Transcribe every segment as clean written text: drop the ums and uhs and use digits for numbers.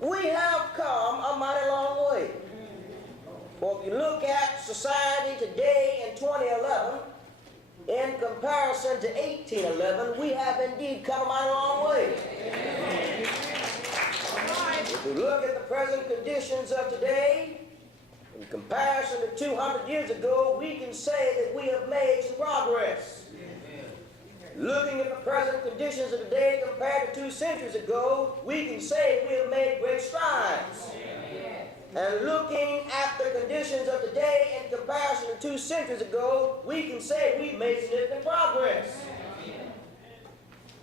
we have come a mighty long way. For if you look at society today in 2011, in comparison to 1811, we have indeed come a mighty long way. If we look at the present conditions of today, in comparison to 200 years ago, we can say that we have made some progress. Looking at the present conditions of today compared to 2 centuries ago, we can say we have made great strides. And looking at the conditions of today in comparison to 2 centuries ago, we can say we've made significant progress.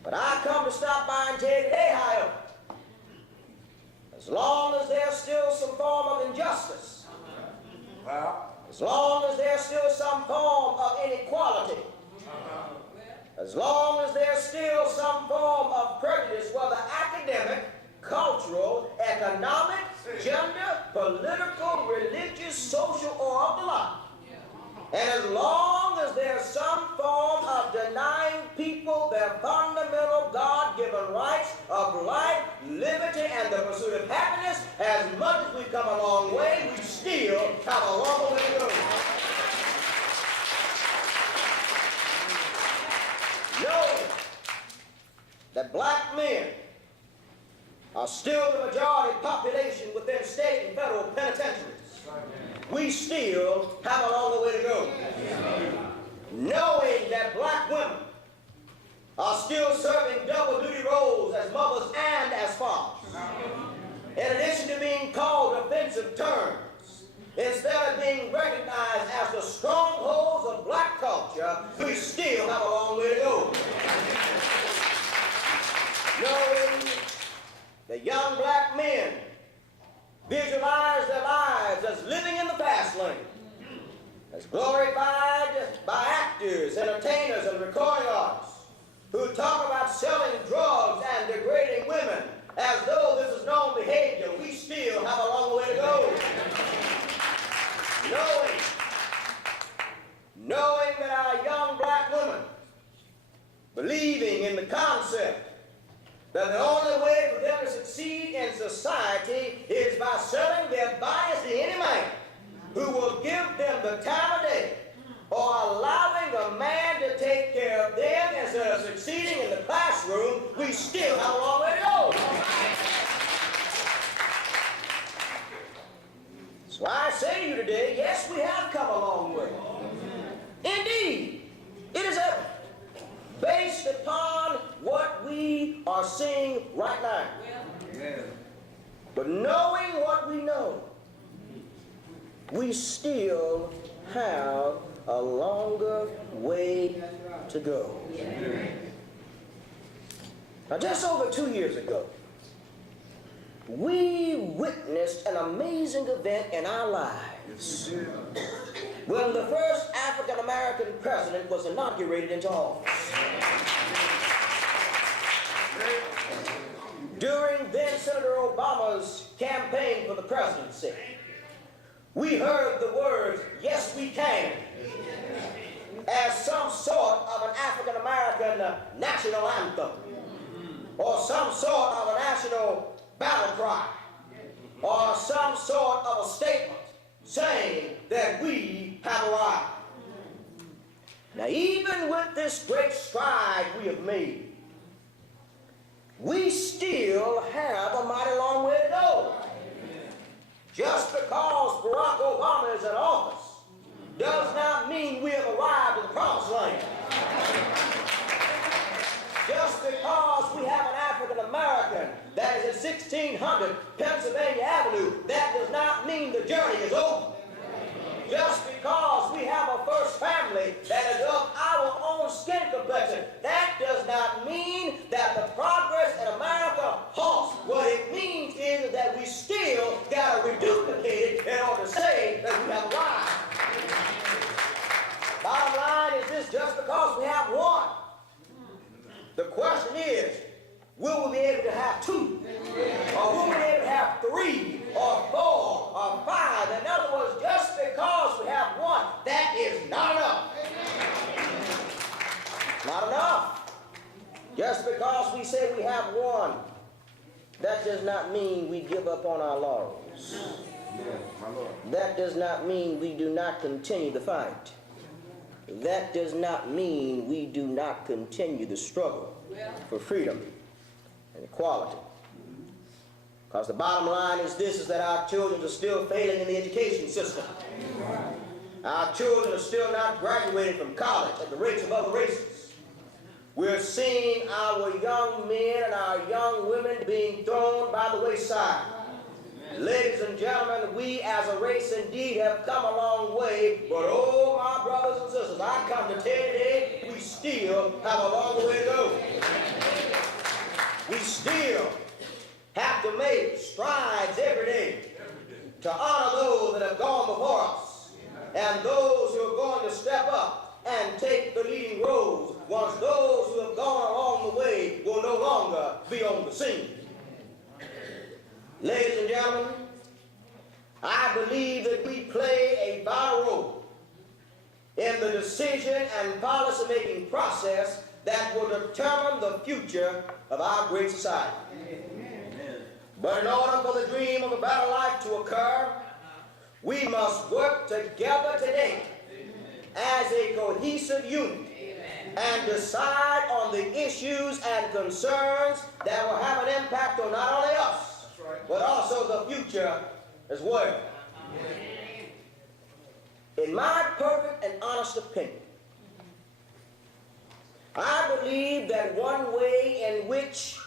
But I come to stop by and tell you today, however, as long as there's still some form of injustice, as long as there's still some form of inequality, as long as there's still some form of prejudice, whether academic, cultural, economic, gender, political, religious, social, or of the like, and as long as there's some form of denying people their fundamental God-given rights of life, liberty, and the pursuit of happiness, as much as we've come a long way, we still have a long way to go. Knowing that black men are still the majority population within state and federal penitentiaries, we still have a long way to go. Knowing that black women are still serving double duty roles as mothers and as fathers, in addition to being called offensive terms, instead of being recognized as the strongholds of black culture, we still have a long way to go. Knowing that young black men visualize their lives as living in the fast lane, as glorified by actors, entertainers, and recording artists who talk about selling drugs and degrading women as though this is known behavior, we still have a long way to go. Knowing that our young black women, believing in the concept that the only way for them to succeed in society is by selling their bodies to any man who will give them the time of day, or allowing a man to take care of them instead of succeeding in the classroom, we still have a long way to go. So I say to you today, yes, we have come a long way. Indeed, it is evident, based upon what we are seeing right now. But knowing what we know, we still have a longer way to go. Now, just over 2 years ago, we witnessed an amazing event in our lives when the first African-American president was inaugurated into office. During then Senator Obama's campaign for the presidency, we heard the words, "Yes, we can," as some sort of an African-American national anthem, or some sort of a national battle cry, or some sort of a statement saying that we have arrived. Now, even with this great stride we have made, we still have a mighty long way to go. Just because Barack Obama is in office does not mean we have arrived at the promised land. Just because we have an African American that is at 1600 Pennsylvania Avenue, that does not mean the journey is over. Just because we have a first family that is of our own skin complexion, that does not mean that the progress in America halts. What it means is that we still got to reduplicate it in order to say that we have arrived. Bottom line is this: just because we have one, the question is, will we be able to have two? Or will we be able to have three, or four, or five? In other words, just because we have one, that is not enough. Not enough. Just because we say we have one That does not mean we give up on our laurels. That does not mean we do not continue the fight. That does not mean we do not continue the struggle for freedom and equality. Because the bottom line is this, is that our children are still failing in the education system. Our children are still not graduating from college at the rates of other races. We're seeing our young men and our young women being thrown by the wayside. Ladies and gentlemen, we as a race indeed have come a long way, but oh, my brothers and sisters, I come to tell you today, we still have a long way to go. We still have to make strides every day to honor those that have gone before us and those who are going to step up and take the leading roles once those who have gone along the way will no longer be on the scene. Ladies and gentlemen, I believe that we play a vital role in the decision and policy-making process that will determine the future of our great society. Amen. But in order for the dream of a better life to occur, we must work together today as a cohesive unit and decide on the issues and concerns that will have an impact on not only us, but also the future as well. In my perfect and honest opinion, I believe that one way in which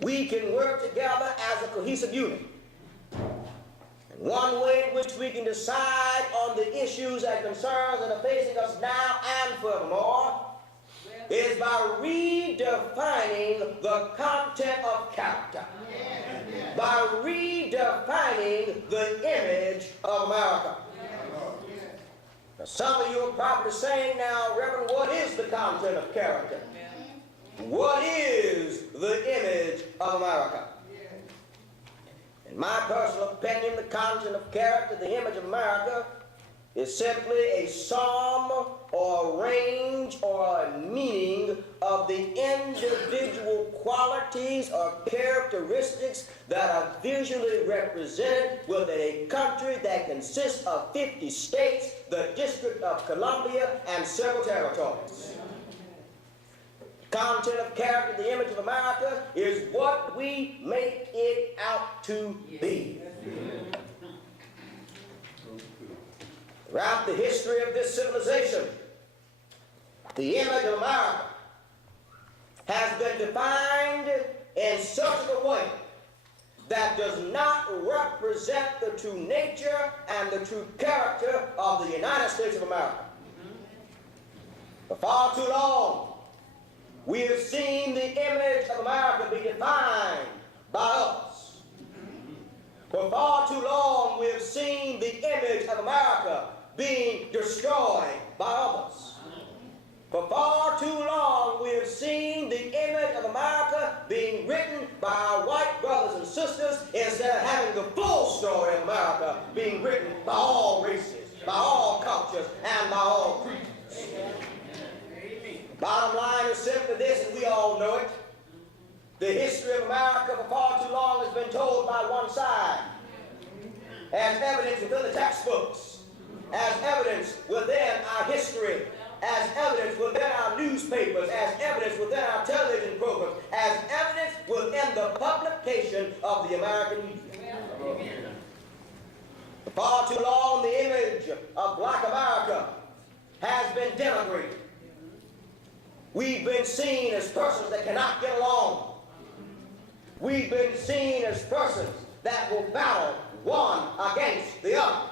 we can work together as a cohesive unit, and one way in which we can decide on the issues and concerns that are facing us now and furthermore, is by redefining the content of character. By redefining the image of America. Now, some of you are probably saying now, Reverend, what is the content of character? What is the image of America? In my personal opinion, the content of character, the image of America, is simply a sum or a range or a meaning of the individual qualities or characteristics that are visually represented within a country that consists of 50 states, the District of Columbia, and several territories. Content of character, the image of America, is what we make it out to be. Throughout the history of this civilization, the image of America has been defined in such a way that does not represent the true nature and the true character of the United States of America. For far too long, we have seen the image of America be defined by others. For far too long, we have seen the image of America being destroyed by others. For far too long, we have seen the image of America being written by our white brothers and sisters instead of having the full story of America being written by all races, by all cultures, and by all creeds. Bottom line is simply this, and we all know it. The history of America for far too long has been told by one side, as evidence within the textbooks, as evidence within our history, as evidence within our newspapers, as evidence within our television programs, as evidence within the publication of the American media. For far too long, the image of black America has been denigrated. We've been seen as persons that cannot get along. We've been seen as persons that will battle one against the other.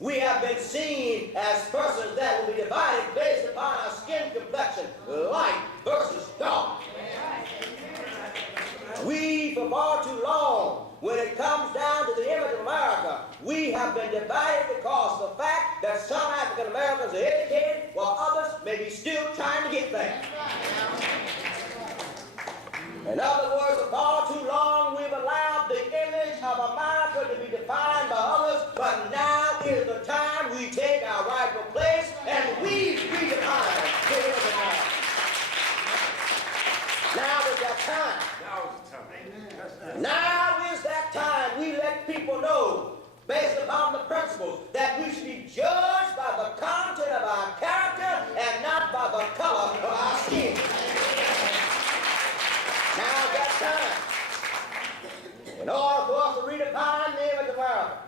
We have been seen as persons that will be divided based upon our skin complexion, light versus dark. We, for far too long, when it comes down to the image of America, we have been divided because of the fact that some African Americans are educated while others may be still trying to get there. In other words, for far too long, we've allowed the image of America to be defined by others, but now is the time we take our rightful place and we redefine the image of America. Now is that time. know, based upon the principles, that we should be judged by the content of our character and not by the color of our skin. Now that's time. In order for us to redefine the image of America,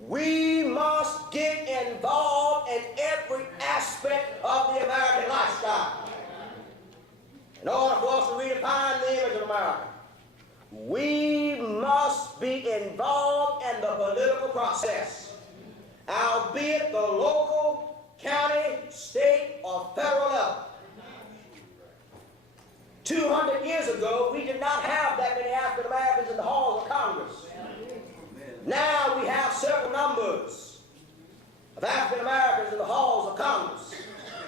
we must get involved in every aspect of the American lifestyle. In order for us to redefine the image of America, we must be involved in the political process, albeit the local, county, state, or federal level. 200 years ago, we did not have that many African Americans in the halls of Congress. Now we have several numbers of African Americans in the halls of Congress,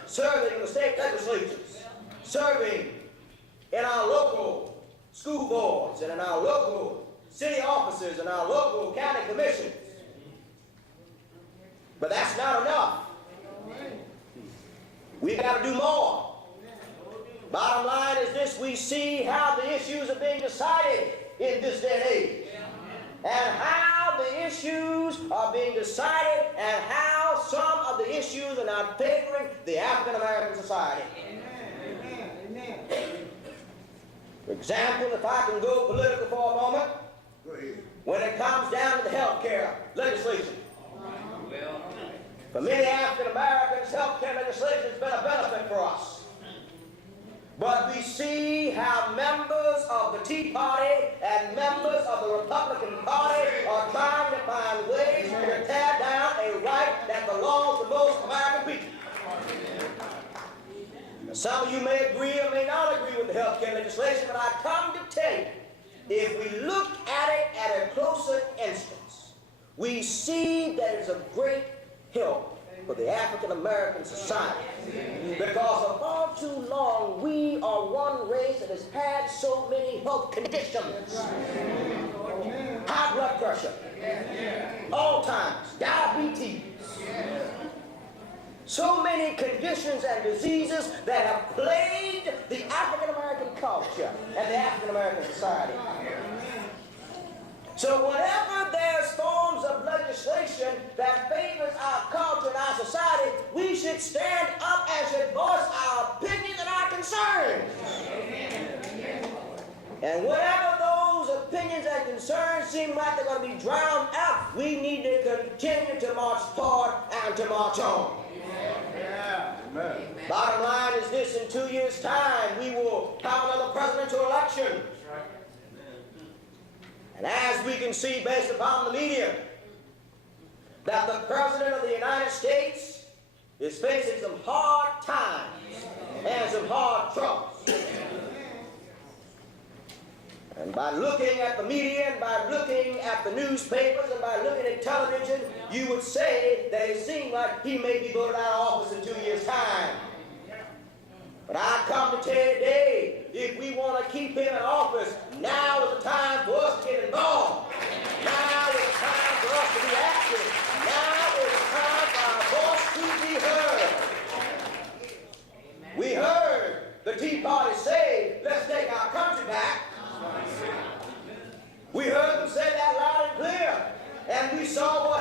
serving in the state legislatures, serving in our local school boards and in our local city offices and our local county commissions. But that's not enough. We've got to do more. Bottom line is this: we see how the issues are being decided in this day and age, and how the issues are being decided, and how some of the issues are not favoring the African American society. Amen. Amen. For example, if I can go political for a moment, when it comes down to the health care legislation, for many African Americans, health care legislation has been a benefit for us. But we see how members of the Tea Party and members of the Republican Party are trying to find ways to tear down a right that belongs to most American people. Now, some of you may agree or may not agree with the health care legislation, but I come to tell you, if we look at it at a closer instance, we see that it's a great help for the African American society. Because for far too long, we are one race that has had so many health conditions. High blood pressure, Alzheimer's, diabetes. So many conditions and diseases that have plagued the African American culture and the African American society. So whenever there's forms of legislation that favors our culture and our society, we should stand up and should voice our opinions and our concerns. And whenever those opinions and concerns seem like they're going to be drowned out, we need to continue to march forward and to march on. Amen. Bottom line is this: in 2 years' time, we will have another presidential election. And as we can see based upon the media, that the President of the United States is facing some hard times and some hard troubles. And by looking at the media and by looking at the newspapers and by looking at television, you would say that it seems like he may be voted out of office in 2 years' time. But I come to tell you today, if we want to keep him in office, now is the time for us to get involved. Now is the time for us to be active. Now is the time for our voice to be heard. We heard the Tea Party say, let's take our country back. We heard them say that loud and clear. And we saw what